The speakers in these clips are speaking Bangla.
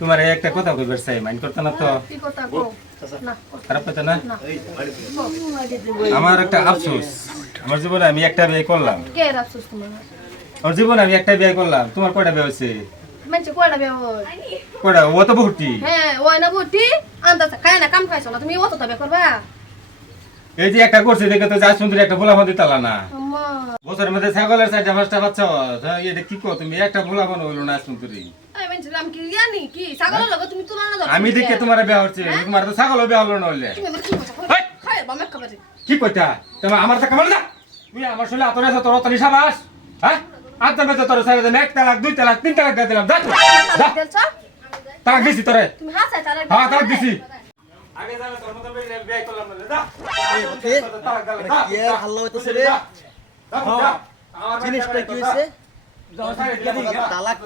তোমার এই একটা কথা কইবার চাই মাইন্ড করতে না তো? কি কথা কও? না। খারাপ কথা না? আমার একটা আফসোস আমার জীবনে আমি একটা বিয়ে করলাম। কে রাখছিস তোমার? আমার জীবনে আমি একটা বিয়ে করলাম। তোমার কয়টা বিয়ে হয়েছে? কয়টা বিয়ে হয় কয়টা? ও তো হ্যাঁ না আন্দাজ খায় না কাম খাইছো না তুমি অত তবে করবা? এই যে একটা করছে দেখে তো যা সুন্দর একটা ভোলা বান্ধি তালা না। আম্মা। বছরের মধ্যে ছাগলের চারটা পাঁচটা বাচ্চা হয়। হ্যাঁ, এটা কি কো তুমি? একটা ভোলা বানো হইল না সুন্দরী। আমি কি জানি কি? ছাগলের লগে তুমি তুলনা দাও আমি দেখে তোমার বিয়ে হচ্ছে তোমার তো ছাগল বিয়ে হলো না হইলে তুমি আমার কি কথা! খায় কি কইতা? তোমার আমার তো কামাল না? তুই আমার শরীরে আতরে আছে তোর অতনি সাবাস। হ্যাঁ? আর তুমি তো তোর সাইডে দেন এক তালাক দুই তালাক তিন তালাক দিয়ে দিলাম। যা তালাক দিছি তোরে। তুমি হাসায় তার হ্যাঁ তালাক দিছি। আগে জানা তোর মতো বিয়ে বিয়ে করলাম না যা। তালাক দিলাম। মানে কি আর হাল্লা হইতাছে রে? জিনিসটা কি হইছে? তালাক?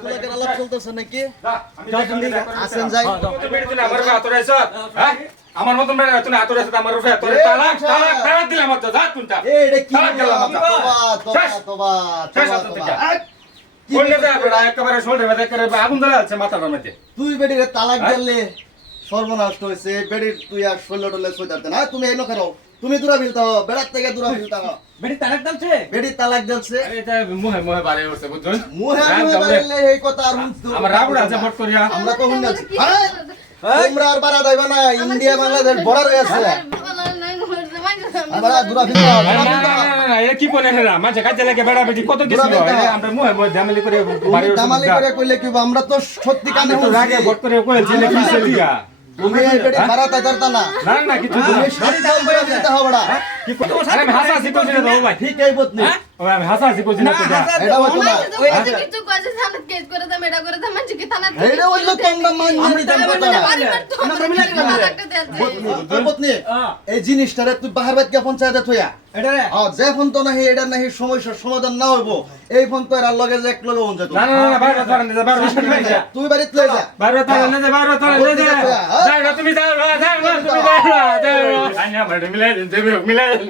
আমার মতন বেড়ে তুমি আতরে আছে আমার উপরে তোরে তালাক তালাক তালাক দিলাম তো যা তুই এ, এটা কি তালাক দিলাম তোবা, তোবা, তোবা, বেড়া শোল্ডার একেবারে আগুন ধরে আছে মাথার মধ্যে তুই বেডিরে তালাক? দিলে সর্বনাশ হয়েছে বেডির তুই আর শৈল টলে সইতারতে না তুমি এই নখের তুমি দূরা ফিলতে হো বেড়ার থেকে দূরা ফিলতে হো বেটি তালাক দালছে? বেডির তালাক দিলছে। এটা মুহে মুহে বাড়ে উঠছে বুঝছেন মুহে মুহে দাও এই কথা আর হুনছ আমার রাগুড় আছে ফট করিয়া। আমরা তো হুন আছি। তোমরা আর বাড়া যাইবা না ইন্ডিয়া বাংলাদেশ বর্ডার আমরা দূরা ফিলতে হো না, দূরা না, ফিলতে না, হো। না, না, এটা কি কোনে হেরা? মাঝে কাজে লাগে বেড়া বেটি কত কিছু। আমরা মুহে মুহে জামালি করে বাড়ি করে কইলে কি আমরা তো সত্যি কানে আমি তো রাগে ফট করে কইছি কি সেলিয়া? তুমি এই বেডি হ্যাঁ? বাড়া তাইতারতা না। এই জিনিসটারে তুই বাহার বাইত কে পঞ্চায়েতে থইয়া এটা যে ফোন তো নাহি এটা নাহি সমস্যার সমাধান না হইব এই ফোন তো এর লগে যে এক লগে হন যেত তুই বাড়িতে লই যা বাইরে ধরে না বাইরে ধরে না যাই তুমি বাইরে মিলাই মিলাই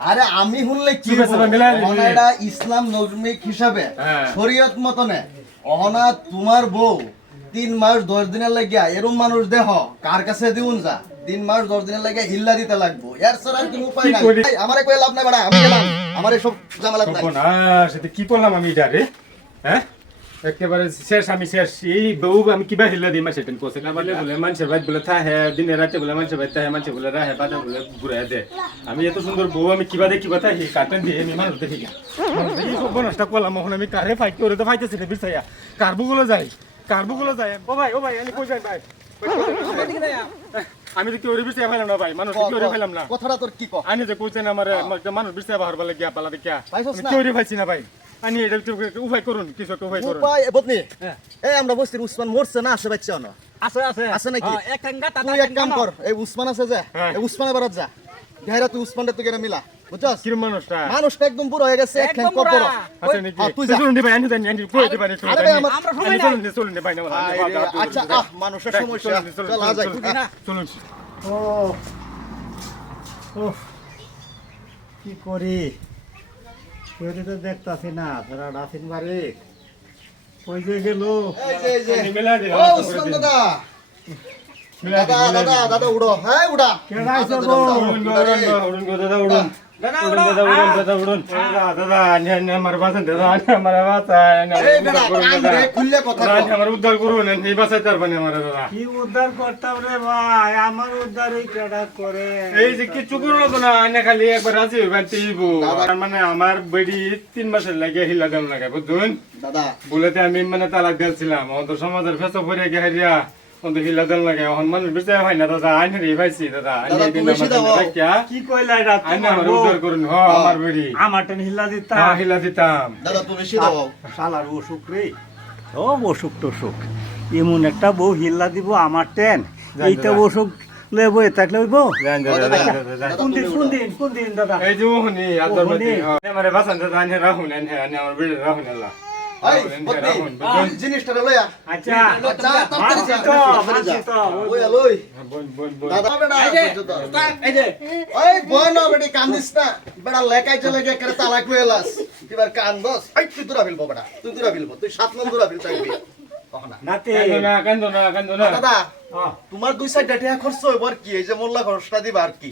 আরে আমি শুনলে কি ইসলাম নজমিক হিসাবে হ্যাঁ। শরীয়ত মতনে অহনা তোমার বউ তিন মাস দশ দিনের লাগিয়া এরম মানুষ দেহ কার কাছে দিউন যা? তিন মাস দশ দিনের লাগিয়া হিল্লা দিতে লাগবো। এর ছাড়া আর কোনো উপায় নাই। আমারে কই লাভ নাই বাড়া আমি গেলাম। আমার এসব ঝামেলা নাই। কি করলাম আমি এটা রে? হ্যাঁ? একেবারে শেষ আমি শেষ। এই বউ আমি কিবা হিল্লা দিই মাসে টেন কোসে না বলে বলে মানুষের ভাই বলে থাহে দিনে রাতে বলে মানুষের ভাই থাহে মানুষের বলে রাহে বাজা বলে ঘুরে দে। আমি এত সুন্দর বউ আমি কিবা দে কিবা থাহি কার্টন দিয়ে আমি মানুষ দেখি গা। এই সব বনসটা করলাম এখন আমি কারে ফাইট করে তো ফাইতেছি রে বিছাইয়া কারবুগুলো যাই কারবুগুলো যাই ও ভাই ও ভাই আমি কই যাই ভাই। আমি তো কি ওরে বিছাইয়া ফাইলাম না ভাই? মানুষ কি ওরে ফাইলাম না? কথাটা তোর কি কহ আনি যে কইছেন আমার মানুষ বিছাইয়া বাহার বলে গিয়া পালা দেখিয়া পাইছস আমি কেউরে পাইছি না ভাই। আনি এটা উপায় করুন কিছু একটা উপায় করুন। উপায় বদনি। এই আমরা বস্তির উসমান মরছে না আছে বাচ্চা না আছে আছে। আছে নাকি? হ্যাঁ, তুই এক কাম কর এই উসমান আছে যে হ্যাঁ। এই উসমানের বারাত যা। দেহরা তুই উসমানটা তুই কেন মিলা? বুঝছস? কিরম মানুষটা? মানুষটা একদম বুড়ো হয়ে গেছে এক বুড়া। করো আছে নাকি? হ্যাঁ, তুই যা। চলুন ভাই আনি জানি আনি কই পারি আরে আমরা সময়। চলুন চলুন ভাই না আচ্ছা আহ মানুষের সমস্যা। চল আ যাই হ্যাঁ। চলুন ও। উফ, কি করি? কেউরে তো দেখতাছি না তারা রাসিন বাড়ি ওই যে গেল। দাদা। দাদা দাদা দাদা উড়ো। হ্যাঁ উড়া। কেডা আইছো উড়ুন গো দাদা উড়ুন। আনি আমার উদ্ধার করুন এই বাসায় তার বানি আমার দাদা। কি উদ্ধার করতাম রে ভাই? আমার উদ্ধার এই কেডা করে। এই যে কিছু করল তো না আনে খালি একবার মানে আমার বেডি তিন মাসের লাগে হিলা লাগে বুঝুন দাদা। বলেতে আমি মানে তালাক দিয়েছিলাম। অন্ত সমাজের ফেসো ভরে গে হারিয়া হিলা দেন লাগে এখন মানুষ বিচার হয় না দাদা আইন রে ভাইছি দাদা আইন দাদা, দিন তুমি আমার সিধা জন্য হও। রাখিয়া, কি কইলা এটা? আইন আমার উদ্ধার করুন হ আমার বেডি। আমার টেন হিল্লা দিতা। হ্যাঁ হিলা দিতাম। দাদা তুমি সিধা হও। শালার অসুখ রে। ও অসুখ টসুখ। এমন একটা বউ হিল্লা দিব আমার টেন। এইটা। অসুখ থাকলে হইব জান দাদা দাদা, দাদা, জান। কোন দিন কোন দিন কোন দিন দাদা? এই যে ওহনি আদর মতি আমার বাসান দাদা আইন রাহুন আইন আইন আমার বেডি আল্লাহ। এই বদ্দি জিনিসটা লইয়া আচ্ছা। যা তাড়াতাড়ি যা, তাড়াতাড়ি যা। ওই লই বোন বোন বোন দাদা ওই বোন বেটি কান্দিস না। বেটা লেখাই চলে গিয়ে করে তালাক লয়ে এবার কান্দস। এই তুই দূরা ফেলব বেটা। তুই দূরা ফেলব। তুই সাত নন দূরা ফেল থাকবি কখনা নাতি। কান্দো না কান্দো না কান্দো না। দাদা তোমার দুই সাইড খরচ হইব আর কি? এই যে মোল্লা খরচটা দিবা আর কি?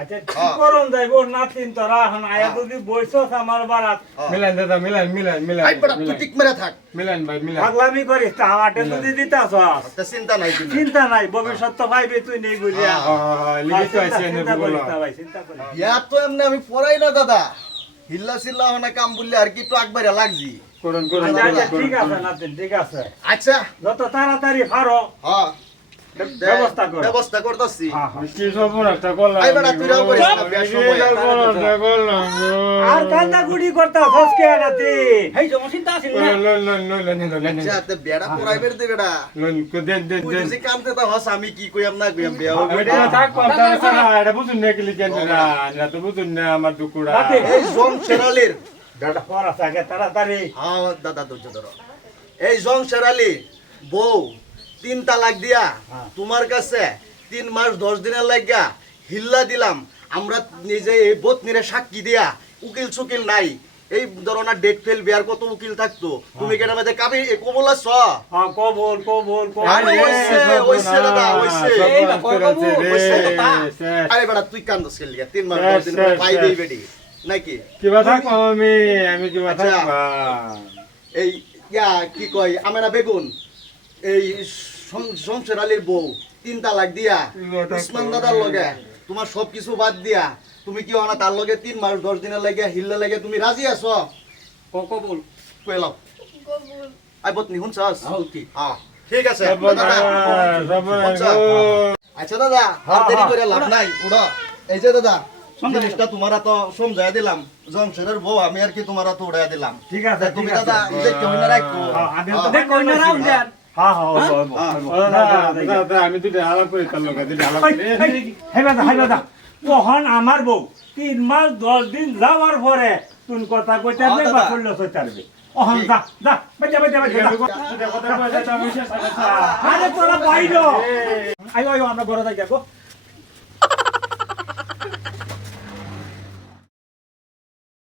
আচ্ছা কি। করুন যাইব নাতিন তোরা এখন আয়া যদি বইছস আমার বারাত। মিলান দাদা মিলান মিলান মিলান আই বেটা তুই টিক মেরে থাক। মিলান ভাই মিলান। পাগলামি করিস তা আমাকে যদি দিতাছস। তা চিন্তা নাই চিন্তা নাই। ভবিষ্যৎ তো পাইবি তুই নেই গুলিয়া লিখিত আছে এনে বলো। বিয়া তো এমনি আমি পড়াই না দাদা। হিল্লা সিল্লা হনে কাম বললে আর কি একটু আকবারে লাগজি। করুন করুন আচ্ছা, আচ্ছা, ঠিক আছে নাতিন ঠিক আছে। আচ্ছা। যত তাড়াতাড়ি পারো। হ্যাঁ। ব্যবস্থা কর। ব্যবস্থা করতেছি। করলাম আই তুই। আর কান্দা গুড়ি করতে নাতি। হেই জমা চিন্তা না। বেড়া দে বেড়া। লন, কো দেন, দেন, তুই কামতে তা হস আমি কি না বিয়া হবে সারা, এটা বুঝুন না কি লিখেন না, না তো বুঝুন না আমার দুকুড়া। এই জং শেরালির। দাদা পর আছে তাড়াতাড়ি। হ্যাঁ দাদা ধৈর্য ধরো। এই জং শেরালি বউ তিন তালাক দিয়া হ্যাঁ। তোমার কাছে তিন মাস দশ দিনের লাগিয়া হিল্লা দিলাম। আমরা নিজে এই বতনিরে সাক্ষী দিয়া উকিল সুকিল নাই। এই ধরনের ডেট ফেল বিয়ার কত উকিল থাকতো? তুমি কেন মধ্যে কাবি কবল আছ? হ্যাঁ কবুল কবুল আরে, কবুল। দাদা, কথা। তুই কান্দস কে লিয়া তিন মাস দশ দিন পরে শেষ, বেডি নাকি? কিবা থাকবাম আমি, আমি কিবা আচ্ছা। থাকবাম। এই ইয়া কি কয়? আমেনা বেগুন। এই শমশের আলীর বউ তিন তালাক দিয়া উসমান দাদার লগে তোমার সব কিছু বাদ দিয়া তুমি কি হনা তার লগে তিন মাস দশ দিনের লাগে হিল্লে লাগে তুমি রাজি আছো? কবুল কইলাম কবুল আই বতনি শুনছাস? হউতি হ্যাঁ ঠিক আছে। আচ্ছা। আচ্ছা দাদা আর দেরি। করে লাভ নাই উড়ো এই যে দাদা জিনিসটা তোমার তো সমঝাই দিলাম জমশেরের বউ আমি আর কি তোমার তো উড়াই দিলাম। ঠিক আছে তুমি দাদা যে কেউ রাখো। আমি তো। দেখো হ্যাঁ হ্যাঁ হ্যাঁ। তখন আমার বউ তিন মাস দশ দিন যাওয়ার পরে তুন কথা কইতে হ্যাঁ। বা করলে সইতে অহন যা যা বাজা বাজা বাজা দুটো কথা কয়ে যাইতে আমি শেষ হয়ে গেছে। আরে তোরা বাইর আইও আইও আমরা বড় যাই